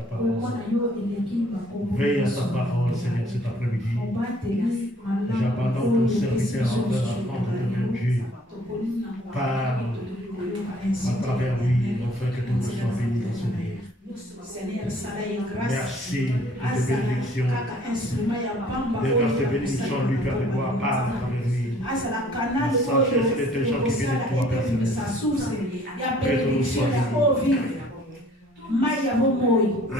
ta parole. Veille à ta parole, Seigneur, cet après-midi. J'abandonne ton serviteur en l'attente de Dieu. Parle à travers lui, afin que tout le monde soit béni dans ce lieu. Merci de tes bénédictions. Déverse tes bénédictions, lui, Père de gloire, parle à travers lui. Sagesse et l'intelligence qui vient de toi, Père Céleste. Que tout nous soit béni. Maya bomoi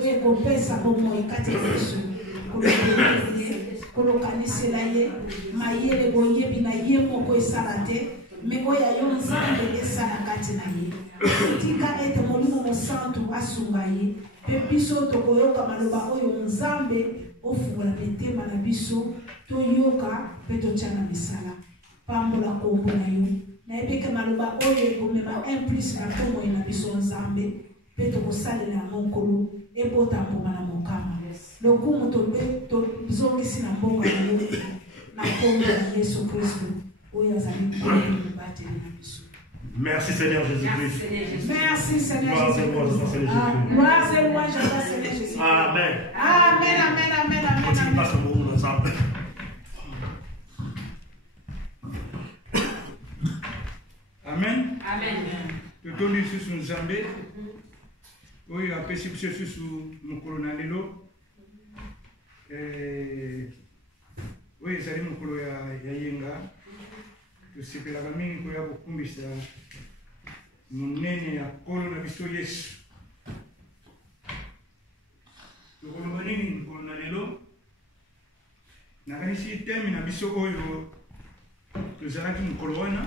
oye kopesa bomoi kati yesu kolokanisela ye mayele boyebi na ye moko esala te me oyo yo nzambe esala kati na ye tika ete molimo mosantu asunga ye mpe biso tokoyoka maloba oyo nzambe ofungola mitema na biso toyoka mpe totya na misala pambola kombo na yo nayebike maloba oyo ekomema implice na ntongo na biso nzambe peto kosalela mokolo ebota mbonga na mokama lokumu tozongisi na mbongo na yo na kombo ya Yesu Kristo oyo azali kobatela na biso. Merci Seigneur Jésus-Christ. Merci Seigneur Jésus-Christ. Gloire et louange à Seigneur Jésus. Amen. Amen, amen, amen, amen. Continue pas ce moment ensemble. Amen. Amen. Tutoni susu nzambe. Oyo apesi biso susu mokolo na lelo. Oyo ezali mokolo ya yenga. Tosepelaka mingi koya kokumbisa monene ya nkolo na biso Yesu. Tokoloba nini mokolo na lelo? Nakanisi teme na biso oyo tozalaki mokolo wana.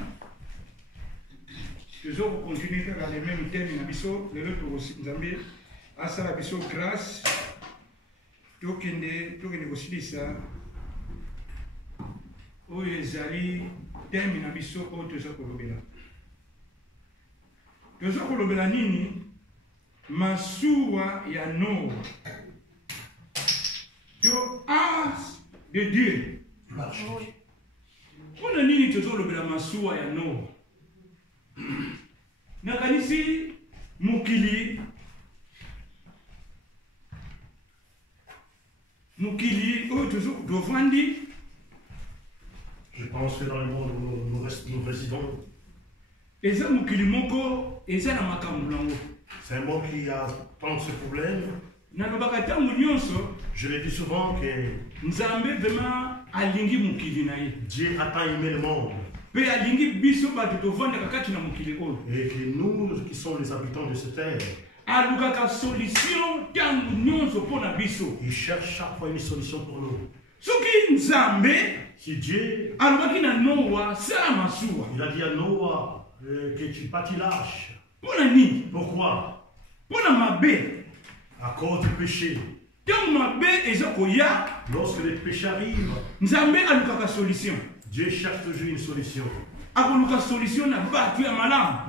Toujours continuer à les mêmes thèmes na biso lelo nzambe asala biso grâce tokende kosilisa oyo ezali thème na biso oyo toza kolobela nini masuwa ya Noa yo as de Dieu mpona nini tozolobela masuwa ya Noa nakanisi mukili oyo tovandi. Je pense que dans le monde où nous résidons, eza mukili moko eza na makambo nango. C'est un monde qui a tant de ce problème. Nalobaka ntango nyonso, je le dis souvent que nzambe vraiment alingi mukili na ye. Dieu a tant aimé le monde. Et que nous qui sommes les habitants de cette terre, il cherche chaque fois une solution pour nous. Si Dieu il a dit à Noah que tu bâtis pourquoi? À cause du péché. Lorsque le péché arrive, Dieu cherche toujours une solution. Il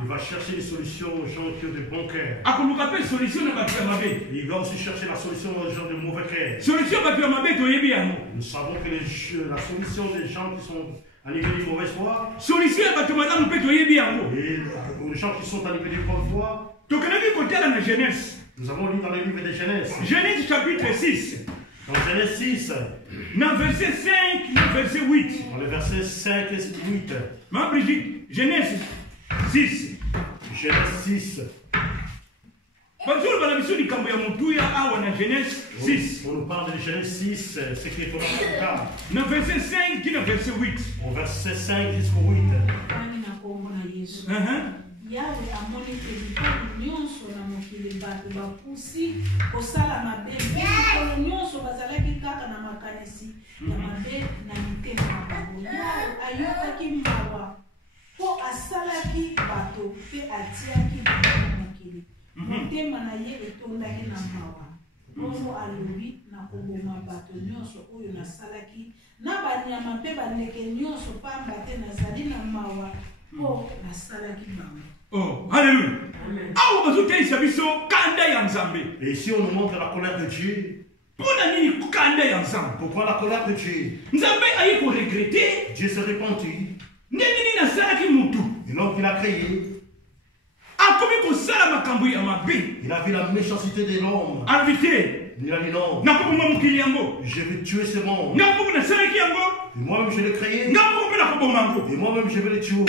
va chercher une solution aux gens qui ont de bons cœurs. Il va aussi chercher la solution aux gens de mauvais cœurs. Nous savons que la solution des gens qui sont à niveau de mauvaise foi, et les gens qui sont à niveau de bonne foi, nous avons lu dans le livre de Genèse. Genèse chapitre 6. Dans Genèse 6, dans le verset 5, le verset 8. Dans le verset 5 et 8. Ma Brigitte, Genèse 6. Genèse 6. On nous parle de Genèse 6, ce qui est pour nous. Dans le verset 5 qui est le verset 8. Au verset 5 jusqu'au 8. Yawe amoni ke bikolo nyonso na mokili bato bapusi kosala mabe bikolo nyonso bazalaki kaka na makanisi ya mabe na mitema na bango. Yawe ayokaki mawa po asalaki bato mpe atiaki bato na mokili. Motema na ye etondaki na mawa. Bongo alobi na koboma bato nyonso oyo nasalaki na banyama mpe bandeke nyonso pamba te nazali na mawa po nasalaki bango. Oh, alléluia. Et ici on nous montre la colère de Dieu. Pourquoi la colère de Dieu? Dieu s'est repenti. Et l'homme qu'il a créé, Il a vu la méchanceté de l'homme. Il a dit non. Je vais tuer ce monde. Et moi-même je l'ai créé. Et moi-même je vais le tuer.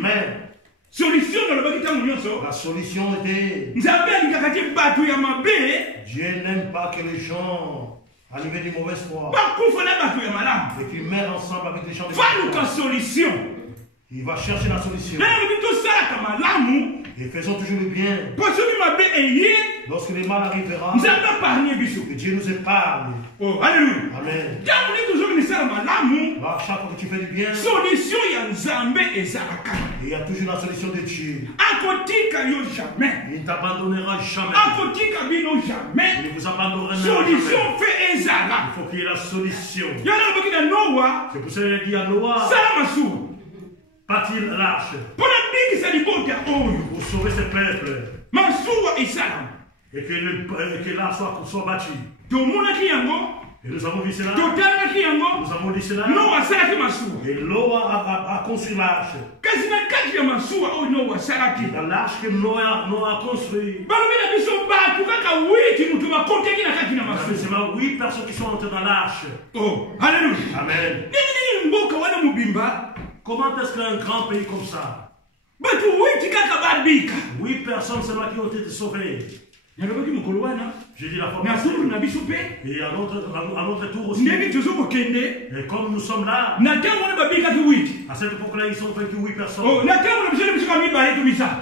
Mais la solution était Dieu n'aime pas que les gens arrivent de mauvaise foi et qu'ils meurent ensemble avec les gens de solution. Il va chercher la solution. Et faisons toujours le bien. Lorsque le mal arrivera, que Dieu nous épargne. Oh, alléluia. Amen. Chaque fois que tu fais du bien, il y a toujours la solution de Dieu. Il ne t'abandonnera jamais. Il ne vous abandonnera jamais. Il faut qu'il y ait la solution. C'est pour ça qu'il a dit à Noah, bâtir l'arche pour sauver ce peuple. Et que l'arche soit bâtie. Et nous avons vu cela. Nous avons dit cela. Et Noah a construit l'arche. Dans l'arche que Noah a construit. Il y a seulement 8 personnes qui sont entrées dans l'arche. Oh, alléluia. Amen. Comment est-ce qu'un grand pays comme ça, 8 personnes seulement qui ont été sauvées? J'ai dit la fois passée. Et à notre tour aussi. Et comme nous sommes là, à cette époque-là, ils sont 28 personnes.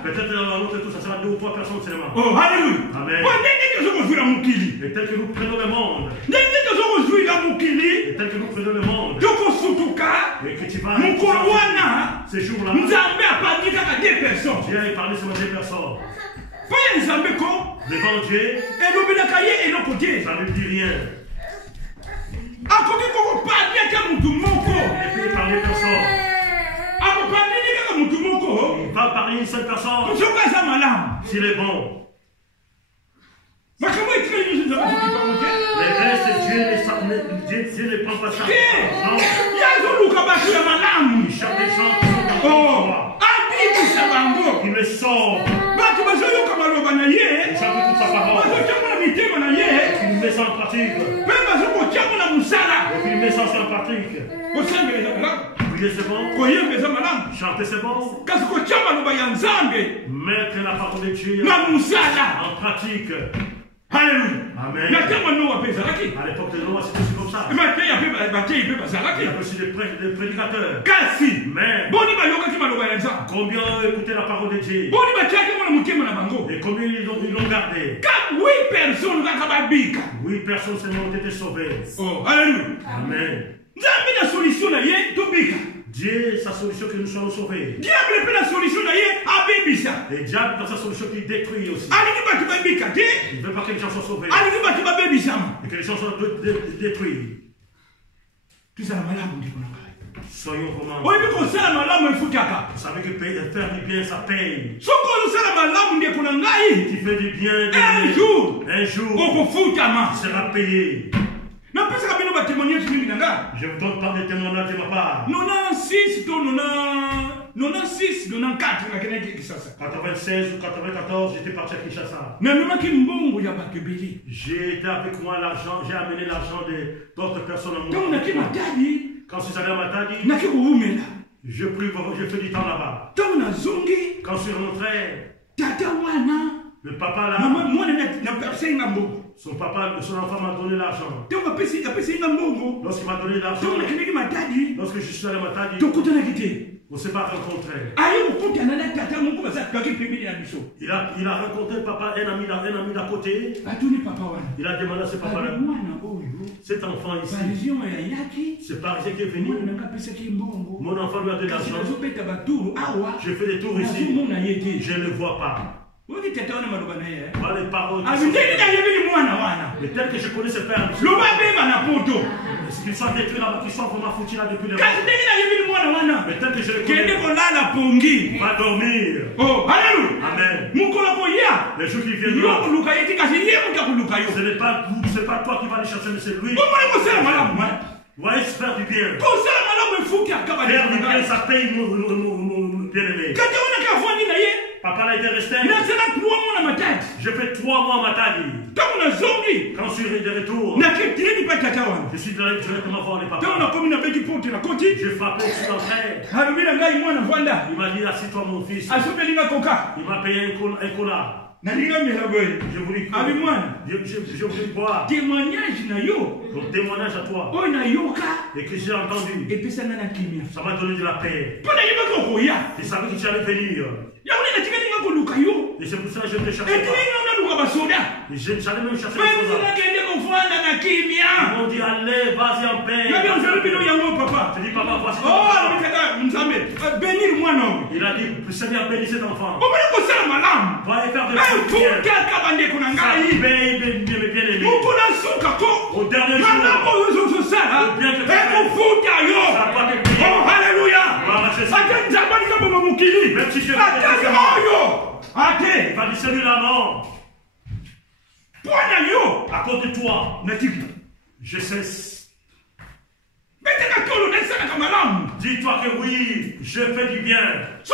Peut-être à notre tour, ça sera 2 ou 3 personnes seulement. Oh, alléluia. Amen. Et tel que nous prenons le monde, et tel que nous prenons le monde, et que tu vas ces jours-là, Dieu a parlé seulement 2 personnes. Devant Dieu, ça ne dit rien. Et puis parler personne. Il va parler une seule personne. S'il est bon. Le reste, Dieu ne prend pas ça. Il cherche des gens qui sont dans il me sort. Il cherche toute sa parole. Il met ça en pratique. Il met ça en pratique. Prier c'est bon. Chanter c'est bon. Mettre la parole de Dieu en pratique. Alléluia. Amen. À l'époque de Noah, c'était aussi comme ça. Il y a aussi des prédicateurs. Mais combien ont écouté la parole de Dieu? Et combien ils l'ont gardé? 8 personnes seulement ont été sauvées. Oh, alléluia. Amen. Dieu, sa solution que nous soyons sauvés. Et diable dans sa solution qui détruit aussi. Il ne veut pas que les gens soient sauvés. Et que les gens soient détruits. Soyons comment? Vous savez que faire du bien, ça paye. Tu fais du bien, un jour, tu seras payé. Je vous donne pas de témoignages de ma part. 96 ou 94, j'étais parti à Kinshasa. J'ai été avec moi l'argent, j'ai amené l'argent d'autres personnes à moi. Quand je suis allé à Matadi, je fais du temps là-bas. Quand je suis rentré, le papa là, son enfant m'a donné l'argent. Lorsqu'il m'a donné l'argent, lorsque je suis allé à Matadi, on ne s'est pas rencontré. Il a rencontré papa, un ami d'à côté. Il a demandé à ce papa là, cet enfant ici, c'est parisien qui est venu. Mon enfant lui a donné l'argent. Je fais des tours ici. Je ne le vois pas. Voilà les paroles. Mais tel que je connais ce père, qu'ils soient détruits là-bas, qu'ils soient vraiment foutus là depuis le moment. Mais tel que je le connais, va dormir. Oh, alléluia. Amen. Les jours qui viendront, ce n'est pas toi qui vas les chercher, mais c'est lui. Va faire du bien. Faire du bien, ça paye mon bien-aimé. Papa a été resté. J'ai fait 3 mois à Matadi. Quand je suis de retour, je suis directement voir les papas. J'ai frappé sur l'entrée. Il m'a dit, assis-toi mon fils. Il m'a payé un cola. Je voulais boire. Ton témoignage à toi. Et que j'ai entendu. Ça m'a donné de la paix. Je savais que tu allais venir. Et c'est pour ça que je te cherchais. J'allais même chercher les soldats. Ils m'ont dit, allez, vas-y en paix. Je dis, papa, voici ton enfant. Il a dit, Seigneur, bénis cet enfant. Va aller faire de bien. Bien aimé. Au dernier jour, le bien que tu as ça doit te payer. Oh, alléluia. Même si je il va dire celui-là non. À cause de toi, je cesse. Dis-toi que oui, je fais du bien. Si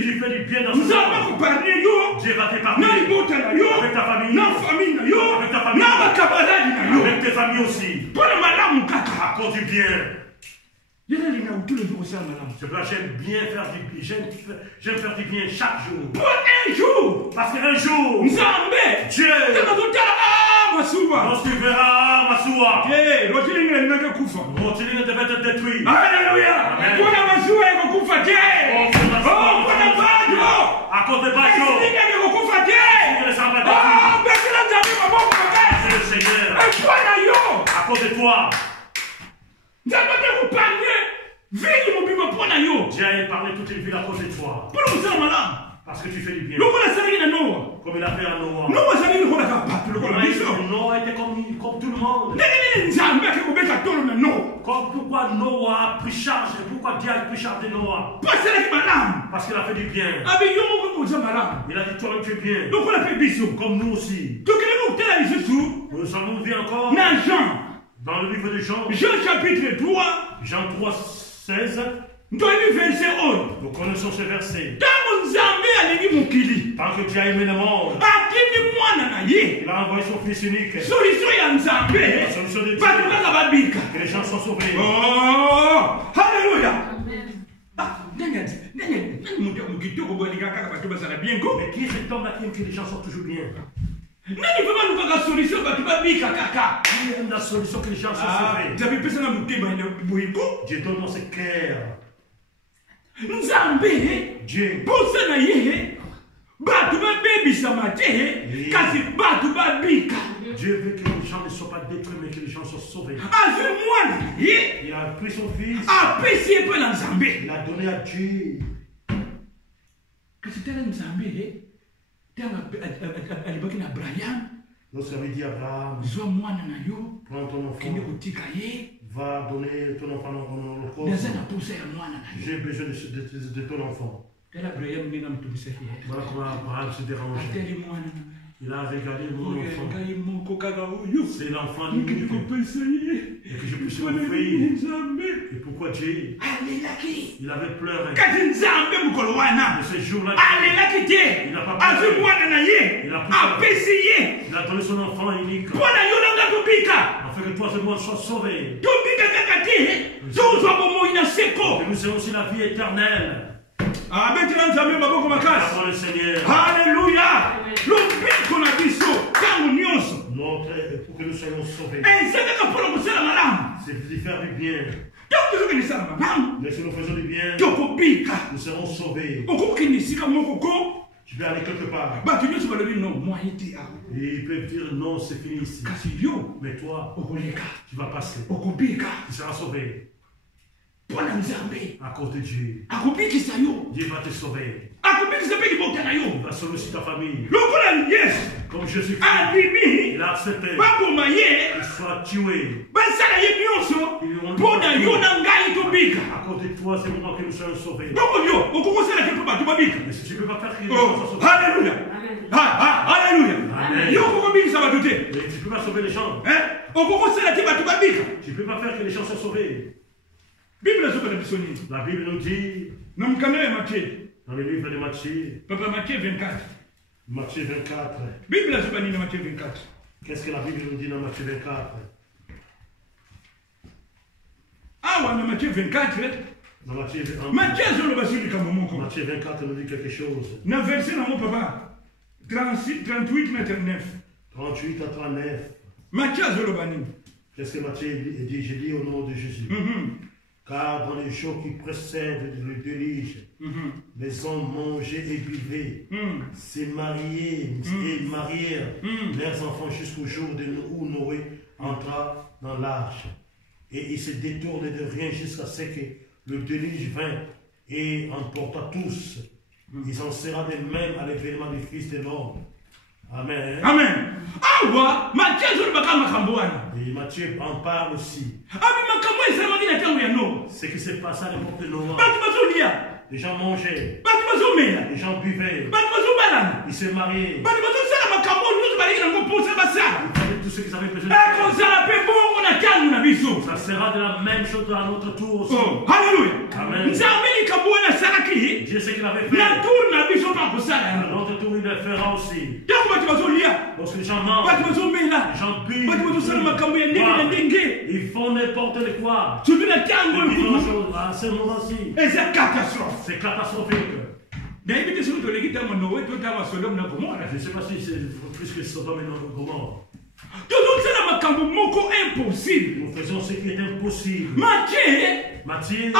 tu fais du bien dans ce monde, Dieu va t'épargner avec ta famille, avec ta famille, avec tes amis aussi. À cause du bien. C'est pour ça que j'aime bien faire du bien. J'aime faire du bien chaque jour. Pour un jour. Parce qu'un jour, Dieu, lorsque tu verras Massoua, Rotiling devait être détruit. Alléluia. À cause de Bajo, c'est le Seigneur. À cause de toi, Dieu a parlé toute une ville à cause de toi. Parce que tu fais du bien. Comme il a fait à Noah. Noah était comme tout le monde. Pourquoi Noah a pris charge? Pourquoi Dieu a pris charge de Noah? Parce qu'il a fait du bien. Il a dit toi tu es bien. Comme nous aussi. Nous avons vu encore dans le livre de Jean. Jean chapitre 3. Jean 3, 16. Nous connaissons ce verset. Tant que tu as aimé le monde, il a envoyé son fils unique. La solution de Dieu, que les gens soient sauvés. Oh, alléluia. Mais qui est cet homme-là qui aime que les gens sortent toujours bien? Qui aime la solution que les gens soient sauvés? Dieu donne-moi ce cœur. Dieu. Dieu veut que les gens ne soient pas détruits, mais que les gens soient sauvés. Il a pris son fils. Il a donné à Dieu. Lorsqu'il avait dit à Abraham, prends ton enfant, va donner ton enfant en holocauste. J'ai besoin de ton enfant. Voilà comment Abraham se dérangeait. Il a regardé mon enfant. C'est l'enfant unique. Et que je puisse l'offrir. Et pourquoi Dieu? Il avait pleuré. De ce jour-là, il n'a pas pleuré. Il a donné son enfant unique. Afin que toi et moi soient sauvés. Que nous ayons aussi la vie éternelle. Avant le Seigneur. Alléluia. Pour que nous soyons sauvés. C'est de faire du bien. Mais si nous faisons du bien, nous serons sauvés. Tu peux aller quelque part. Et ils peuvent dire non, c'est fini ici. Mais toi, tu vas passer. Tu seras sauvé. À cause de Dieu. Dieu va te sauver. Il va sauver aussi ta famille. Comme Jésus il a accepté. Il soit tué. À cause de toi, c'est moi que nous sommes sauvés. Mais si tu ne peux pas faire qu'il soit sauvé. Alléluia. Alléluia. Mais tu ne peux pas sauver les gens. Tu ne peux pas faire que les gens soient sauvés. La Bible nous dit, dans Dans le livre de Matthieu. Papa Matthieu 24. Matthieu 24. Bible a dans Matthieu 24. Qu'est-ce que la Bible nous dit dans Matthieu 24? Ah ouais, dans Matthieu 24. Dans Matthieu 24. Matthieu 24 nous dit quelque chose. Dans le verset, non, papa. 38, 39. 38 à 39. Matthieu Qu'est-ce que Matthieu dit? Je dis au nom de Jésus. Car dans les jours qui précèdent le déluge, les hommes mangeaient et buvaient, se mariaient et marièrent leurs enfants jusqu'au jour où Noé entra dans l'arche. Et ils se détournent de rien jusqu'à ce que le déluge vint et emporta tous. Ils en sera de même à l'événement du Fils de l'homme. Amen. Amen. Awa, Matthieu et Matthieu en parle aussi. Ce qui s'est passé à l'époque de Noé. Les gens mangeaient. Les gens buvaient. Ils se mariaient. Tout ce qu'ils avaient besoin de faire. Ça sera de la même chose à notre tour aussi. Oh, alléluia. Amen. Dieu sait qu'il avait fait. À notre tour, il le fera aussi. Lorsque les gens mangent, les gens buvent, ils font n'importe quoi. À ce moment-ci, c'est catastrophe. c'est catastrophique. Je ne sais pas si c'est plus que Sodome et Gomorrhe. Nous faisons ce qui est impossible. Matthieu, il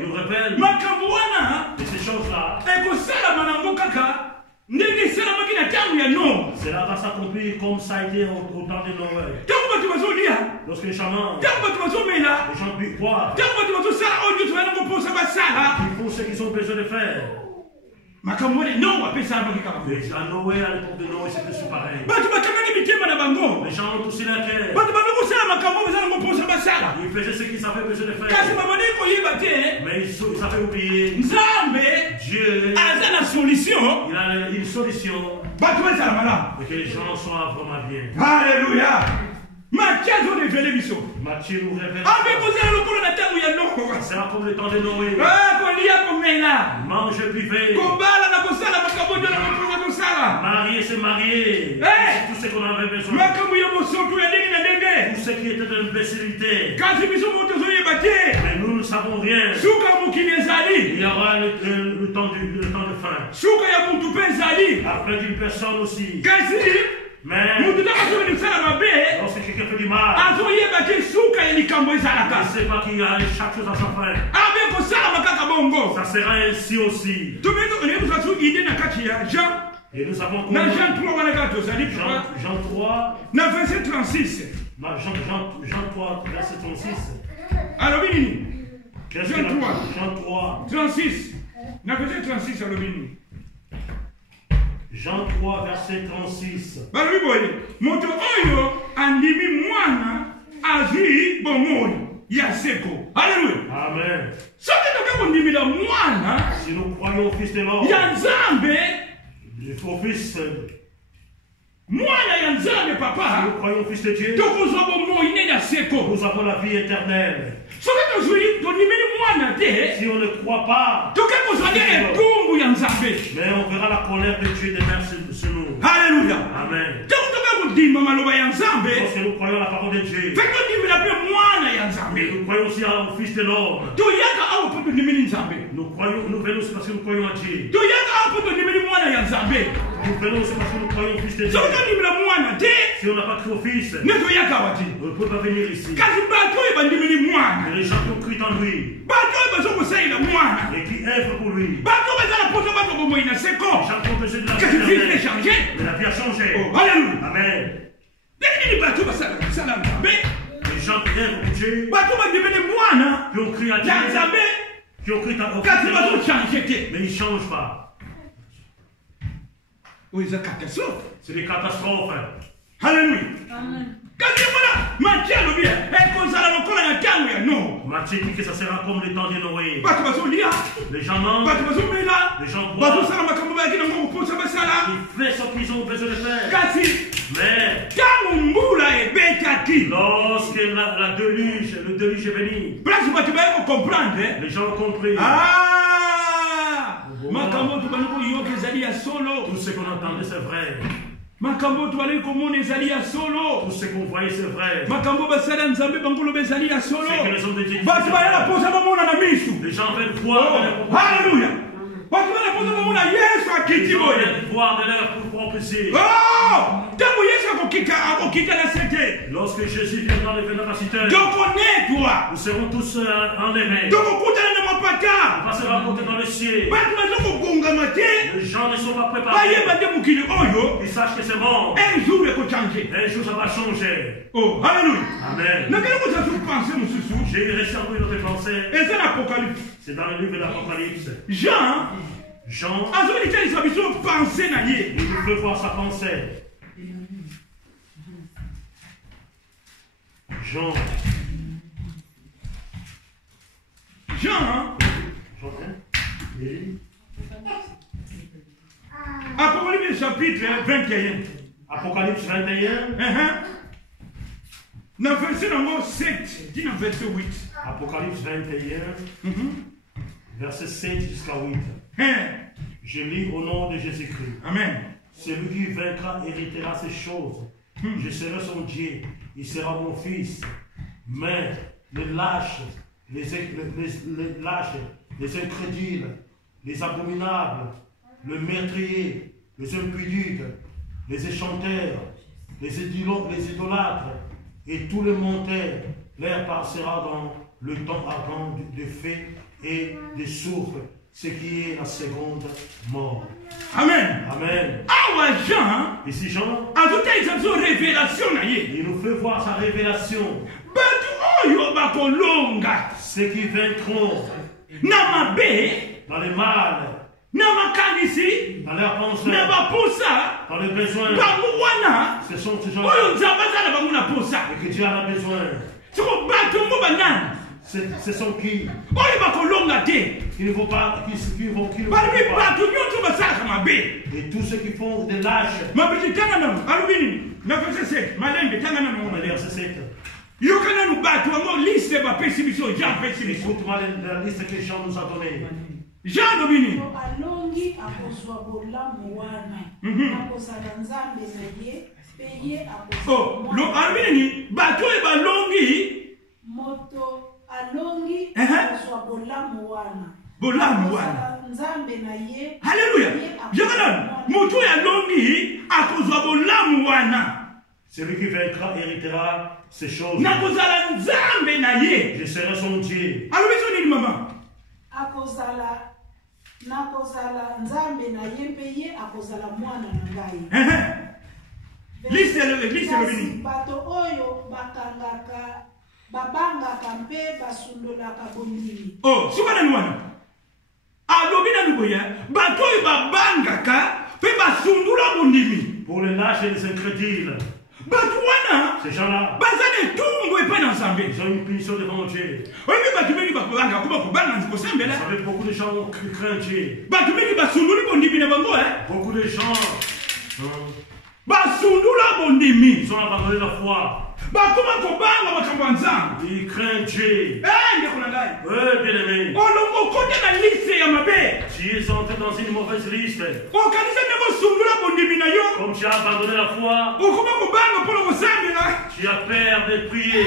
nous révèle que ces choses-là, cela va s'accomplir comme ça a été au temps de Noé. Lorsque les gens mangent, les gens boivent, ils font ce qu'ils ont besoin de faire. Mais à Noé, à l'époque de Noé, c'est plus pareil. Les gens ont touché la terre. Ils faisaient ce qu'ils avaient besoin de faire. Mais ils avaient oublié. Dieu, il a une solution pour que les gens soient vraiment bien. Alléluia. Matthieu nous révèle. C'est comme le temps de Noé. Mange, buvez. Marier, se marier. Tout ce qu'on avait besoin. Tout ce qui était de l'imbécilité. Mais nous ne savons rien. Il y aura le temps de fin. Après d'une personne aussi. Mais lorsque quelqu'un fait du mal, il ne sait pas qu'il y a chaque chose à sa fin. Ça sera ainsi aussi. Et nous avons Jean 3, verset 36. Jean 3, verset 36. Alors, Jean 3, 36. Verset 36, alors, Jean 3, verset 36. Moto oyo andimi mwana azwi bomoi ya seko. Alléluia. Amen. Si nous croyons au Fils de l'homme, ya nzambe, au Fils, mwana ya nzambe papa, si nous croyons au Fils de Dieu, tokozwa bomoi ne ya seko. Nous avons la vie éternelle. Si on ne croit pas, mais on verra la colère de Dieu déverser sur nous. Alléluia. Amen. Parce que nous croyons la parole de Dieu. Mais nous croyons aussi au Fils de l'homme. Nous venons aussi parce que nous croyons à Dieu. Nous venons aussi parce que nous croyons au Fils de Dieu. Si on n'a pas cru au Fils, on ne peut pas venir ici. Et les gens qui ont cru en lui, et qui œuvrent pour lui, les gens qui ont besoin de la vie, mais la vie a changé. Oh, alléluia. Amen. Les gens qui œuvrent pour Dieu, qui ont cru à Dieu, qui ont cru au Fils, mais ils ne changent pas. C'est des catastrophes. Alléluia. Amen. Matthieu dit que ça sera comme le temps de Noé. Les gens mangent, les gens boivent, ils font ce qu'ils ont besoin de faire. Mais lorsque le déluge est venu, les gens ont compris. makambo tubaniko yoka ezali ya solo. Tout ce qu'on entendait, c'est vrai. Makambo tubalei komona ezali ya solo. Tout ce qu'on voyait, c'est vrai. Makambo basala nzambe bangolo bezali ya solo. C'est que les hommes de Dieu. Batu bayala posa bamona na misu. Les gens veulent voir. Alléluia. Batu bayala posa bamona Yesu akiti boye. Ils veulent voir de leur propre yeux. Oh! Tango Yesu akokika na sete. Lorsque Jésus viendra revenir à cité, Donc on est toi. nous serons tous enlevés. Donc on kutana na On mapata. va se rencontrer dans le ciel. Batu bazoko kongama te. Les gens ne sont pas préparés. Bayeba te mukili oyo. Ils sachent que c'est bon. Un jour eko changer. Un jour, ça va changer. Oh, alléluia. Amen. Nakele ko sa penser mususu. J'ai eu récemment une autre pensée. Et c'est l'Apocalypse. C'est dans le livre de l'Apocalypse. Jean, Jean, il pensée na ye. il nous fait voir sa pensée. Jean. Jean, Et Apocalypse chapitre 21. Apocalypse 21. Dans le verset 7, dit dans le verset 8. Apocalypse 21, verset 7 jusqu'à 8. Je lis au nom de Jésus-Christ. Amen. Celui qui vaincra héritera ces choses. Je serai son Dieu, il sera mon fils. Mais les lâches, les lâches, les incrédules, les abominables, le meurtrier, les impudiques, les échanteurs, les idolâtres et tous les menteurs, leur passera dans le temps ardent de feu et de soufre, ce qui est la seconde mort. Amen. Amen. Ah, Jean, Ici Jean, révélation. il nous fait voir sa révélation. Ceux qui vaincront dans le mal, dans leur pensée, dans le besoin, ce sont ces gens et que Dieu en a besoin. Ce sont qui ne vont pas, qui vont pas. Et tous ceux qui font des lâches. Verset 7. Écoute-moi la liste que Jean nous a donnée. Jean Domini. Alongi akozwa bolamu wana. Akozala nzambe na ye, peye akozwa. Oh, lo alumini bato e balongi moto alongi akozwa bolamu wana. Bolamu wana. Nzambe na ye. Alléluia. Jagalan, moto ya longi akozwa bolamu wana. Celui qui vaincra héritera ces choses. Nakozala nzambe na ye. Je serai son Dieu. Alumini nini mama? Akozala nzambe na ye peye akozala mwana na ngai. Liste le bato oyo bakangaka babangaka mpe basundolaka bondimi. Oh, sukana ni wana. Alobina nuboya, bato oyo babangaka mpe basundula bondimi. Pour les lâches et les incrédules. Bato wana, ces gens-là, bazane tumbo epa na nzambe. Ils ont une punition devant Dieu. Oui, mais bato mingi bakobanga kuba kobanga nziko sembe la. Vous savez, beaucoup de gens craignent Dieu. Bato mingi basunduli bondimi na bango Beaucoup de gens basundula bondimi. Ils ont abandonné la foi. Bakoma kobanga makambo nzambe. Ils craignent Dieu. Ndeko na ngai. Bien aimé. Olongo kote na liste ya mabe. Tu es entré dans une mauvaise liste. Okanisa ndeko sundula bondimi na yo. Comme tu as abandonné la foi. Okoma kobanga polo kosambe la. Tu as peur de prier.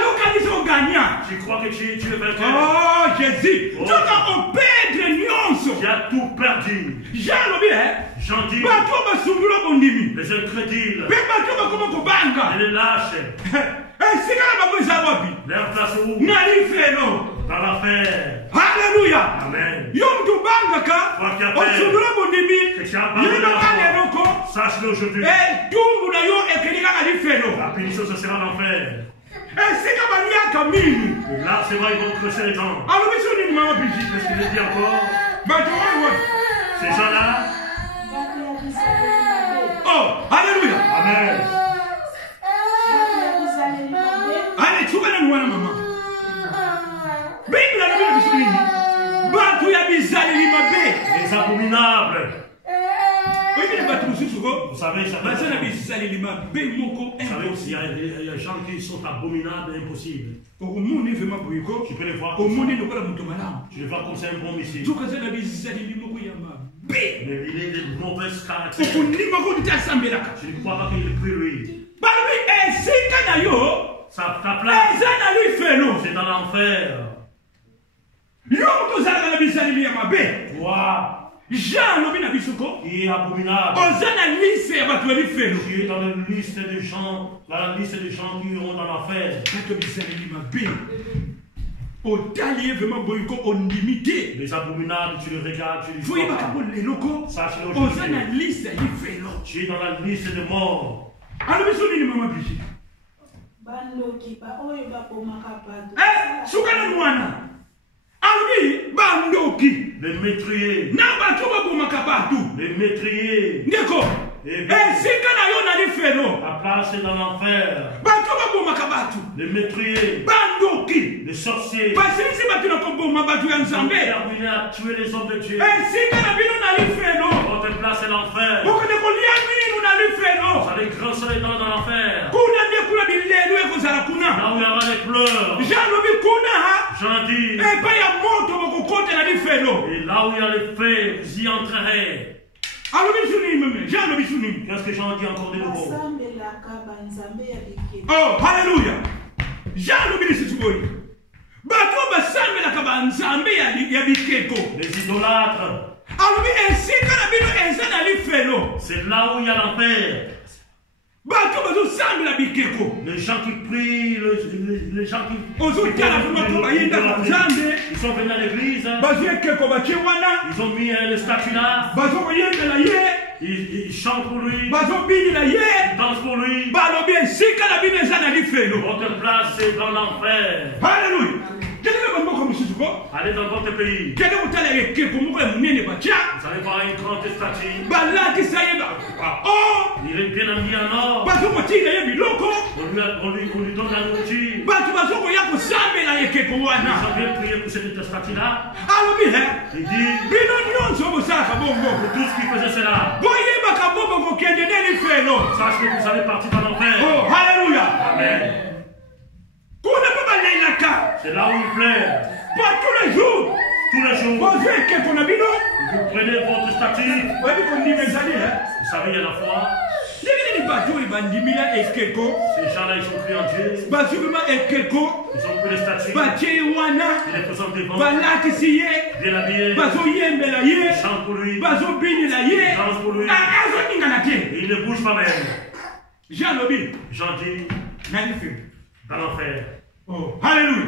Yo kanisa oganya. Tu crois que tu es vainqueur. Oh Jésus. Donc on perdre nyonso. Tu as tout perdu. Jean lobi Jean dit. Bato basundula bondimi. Les incrédules. Pe bato bakoma kobanga. Et les lâches. Leur place où? Dans l'affaire. Alléluia. Amen. Sache-le aujourd'hui. La punition, ce sera l'enfer. Et là, c'est vrai, ils vont creuser les dents. Qu'est-ce qu'il dit encore? Ces gens-là. Oh, Alléluia. Amen. Allez, tu vas nous voir, maman. Bible, la Bible, c'est fini. Batou ya bizali mabe. Les abominables. Oui, mais les bateaux, c'est souvent. Vous savez, savez, ça Vous savez, il y a des gens qui sont abominables et impossibles. tu peux les voir. Tu les vois comme c'est un bon missile. Mais il est de mauvaises caractères. Tu ne crois pas qu'il est plus lui. Sa place, c'est dans l'enfer. Toi, Jean qui est abominable. Tu es dans la liste des gens, qui iront dans l'enfer. Les abominables, tu les regardes, tu les vois. Sache-le aujourd'hui. Tu es dans la liste des morts. Les métriers. Les métriers. La place est dans l'enfer. Les métriers. Les sorciers. Ils terminé à tuer les hommes de Dieu. Votre place est l'enfer. Vous allez grandir dans l'enfer. Là où il y aura les pleurs. J'en dis. Et là où il y a les feux, vous y entrerez. Qu'est-ce que j'en dis encore de nouveau? Oh, alléluia. Les idolâtres. C'est là où il y a l'enfer. Les gens qui prient, les gens qui... Ils sont venus à l'église. Ils ont mis les statues là. Ils chantent pour lui. Ils dansent pour lui. Votre place est dans l'enfer. Alléluia. Allez dans votre pays. Vous allez voir une grande statue. Il est bien habillé en or. On lui donne la nourriture. Ils ont bien prié pour cette statue-là. Il dit, pour tout ce qui faisait cela, sache que vous allez partir dans l'enfer. Oh, alléluia. Amen. C'est là où il plaît. Pas tous les jours. Tous les jours. Vous prenez votre statue. Vous savez, il y a la foi. Ces gens-là, ils ont cru en Dieu. Ils ont pris les statues. Ils les présentent devant. Bien habillés. Ils chantent pour lui. Ils dansent pour lui. Et il ne bouge pas même. Jean dit, dans l'enfer. Oh, alléluia.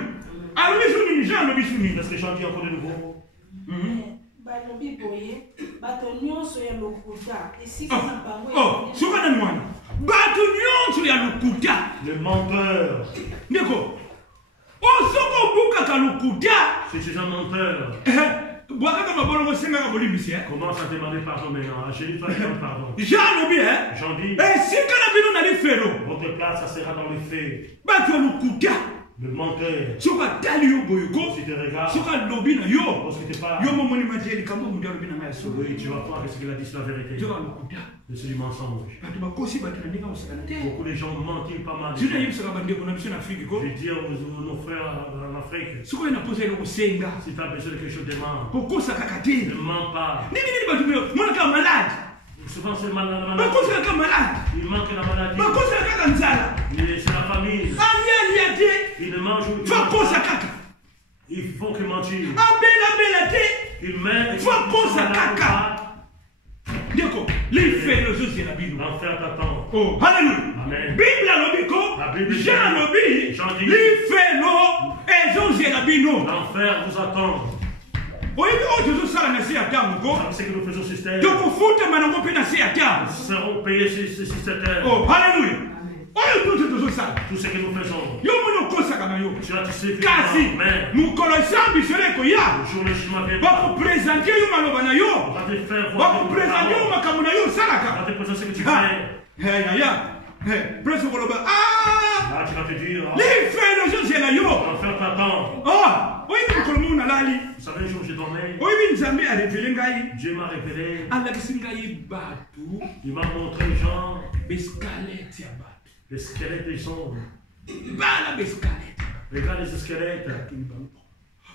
Est-ce que Jean dit encore de nouveau? Le menteur. Si tu es un menteur, commence à demander pardon maintenant. Je dis pas pardon. Jean dit, votre place, ça sera dans les faits. Le menteur. Si tu te regardes, lorsque tu parles, oui, tu vas croire que ce qu'il a dit c'est la vérité. C'est du mensonge. Beaucoup de gens mentent pas mal. Je dis à nos frères en Afrique, si tu as besoin de quelque chose, demande. Ne mens pas. Souvent c'est malade. Il manque la maladie. C'est la famille. Il ne mange il faut que mentir. Il met. L'enfer t'attend. Oh, alléluia. Amen. Bible l'enfer vous attend. C'est que nous faisons système. Nous serons payés sur ce système. Oh, alléluia. Tout ce que nous faisons. Tu as tissé. Mais le jour le chemin vient. Va te présenter ce que tu fais. Presque koloba. Ah! Là, tu vas te dire, Les faits de Dieu, c'est la yo. on va faire pas tant. Ah! Oui, mais comme on a lali. Vous savez, le jour où je dormais, Oui, mais Nzambe a révélé ngai. Dieu m'a révélé, Allah bisingai batu. il m'a montré les gens, Bescalet ya batu. les squelettes des hommes. Bala bescalet. Regarde les squelettes.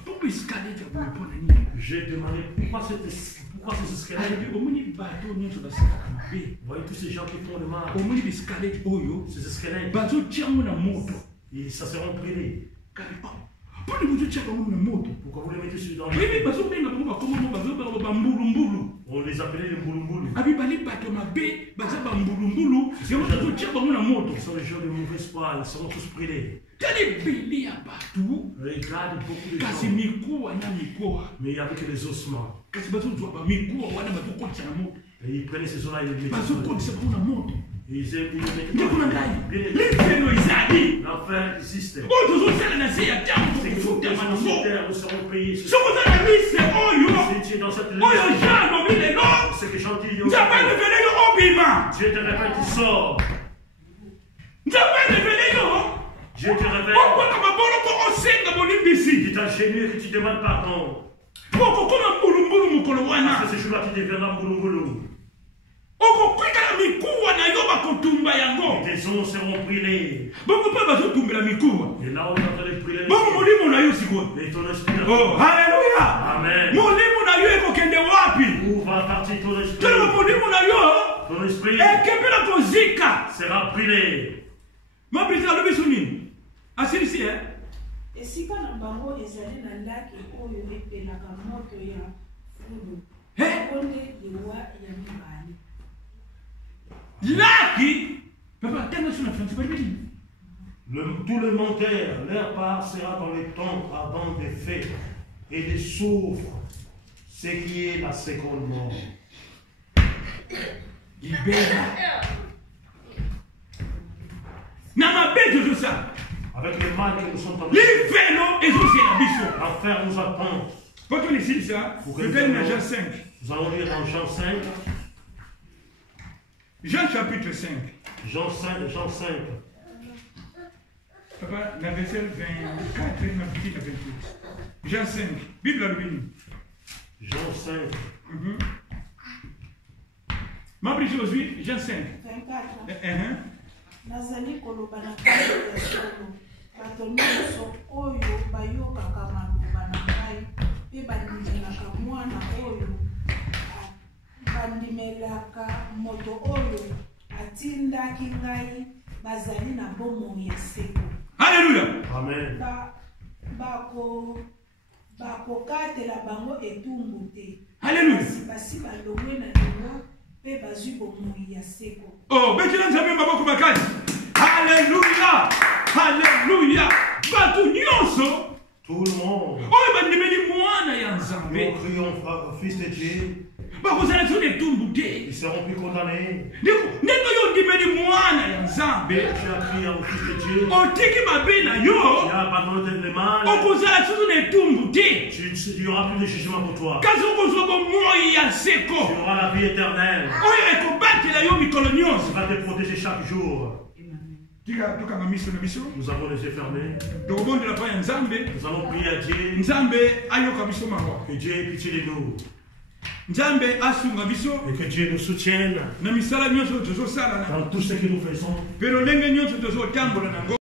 Pourquoi bescalet ya batu pour nani? J'ai demandé pourquoi ces squelettes. Alibi omuni batu nyonso basaka mabe. Vous voyez tous ces gens qui font le mal, Omuni bescalet oyo. ces squelettes, Bazo tiango na moto. ça seront brûlés. Pour les boutons tiango na moto. Pourquoi vous les mettez sur Oui, mais bazo benga bango bakoma bazo bambulumbulu. On les appelait les mbouloumboulos. Abi bali bato mabe baza bambulumbulu. Yango bazo tiango bango na moto. Ce sont les gens de mauvais espoir, ils seront tous brûlés. Tali beli ya batu. Regarde beaucoup de Kasi gens, mikuwa na mikuwa. mais il n'y avait que les ossements. Kasi bazo zwa ba mikuwa wana bazo kotisa na moto. Et ils prenaient ces os-là et les mettaient Bazo sur le- kotisa bango na moto. Ils les mettaient Ndio kuna ngai. Bien les- Lifeno izali. L'enfer existe. Oyo tozosala na se ya ntango C'est que nous kofuta manango. terre, nous serons payés. Si Soko za na mise oyo. tu es dans cette Oyo liste, Jean lobi lelo. c'est que j'en dis, Nzambe revele yo obima. Dieu te révèle, tu sors. Nzambe revele yo. Dieu te révèle, Okwaka maboloko osenga bolimbisi. tu t'as gêné et que tu demandes pardon. Okokoma mbulumbulu mokolo wana. Parce que ce jour-là, tu deviendras mbouloumoulou. Okokwikala mikuwa na yo bakotumba yango. Tes os seront brûlés. Bongo mpe bazotumbela mikuwa. Et là, on est en train de brûler. Bongo molimo na yo sikoyo. Et ton esprit, Oh, haleluya. Amen. Molimo na yo ekokende wapi? Où va partir ton esprit? Tolo molimo na yo Ton esprit ekepela kozika. sera brûlé. Mapita alobi so nini? Asilisi esika na bango ezali na laki oyo epelaka moto ya fulu konde liwa ya mibale laki papa tellement sur la France pas bien. Tout le montaire, leur part sera dans les temps avant des faits et des souffres, ce qui est la seconde mort. Libera. Na mabejo zo ça. Avec le mal que nous sommes en train L'ivelo ezo c'est la biso. l'enfer nous attend. Quand on est ici ça, je vais dans Jean 5. Nous allons lire dans Jean 5. Jean chapitre 5. Jean 5, Jean 5. Papa, la verset 24, la petite 28. Jean 5. Bible à lui. Jean 5. Mabri Josué, Jean 5. 24 nazali koloba na kati ya solo bato nyonso oyo bayokaka maloba na ngai mpe bandimelaka mwana oyo bandimelaka moto oyo atindaki ngai bazali na bomoi ya seko. Alléluia. Amen. bakokatela bango etumbu te. Alléluia. basi balongwe na lelo mpe bazwi bomoi ya seko. Oh, betela nzambe maboko makali. Alléluia. Alléluia. Batu nyonso. Tout le monde. Oyo bandimeli mwana ya nzambe. Nous crions, Fils de Dieu. Bakozala so netumbu te. Ils seront plus condamnés. Ndenge yo ondimeli mwana ya nzambe. Tu as crié au Fils de Dieu. Otiki mabe na yo. Tu as abandonné le mal. Okozala so netumbu te. Il n'y aura plus de jugement pour toi. Kasi okozwa bomoi ya Tu seko. auras la vie éternelle. Oyo ekobatela yo mikolo Tu nyonso. vas te protéger chaque jour. Tika tokanga miso na biso. Nous avons les yeux fermés. Tokobondela pa ya nzambe. Nous allons prier à Dieu. Nzambe ayoka biso mawa. Que Dieu ait pitié de nous. Nzambe asunga biso. Et que Dieu nous soutienne Na misala nyonso tozosala na. dans tout ce que nous faisons. Pero ndenge nyonso tozotambola nango.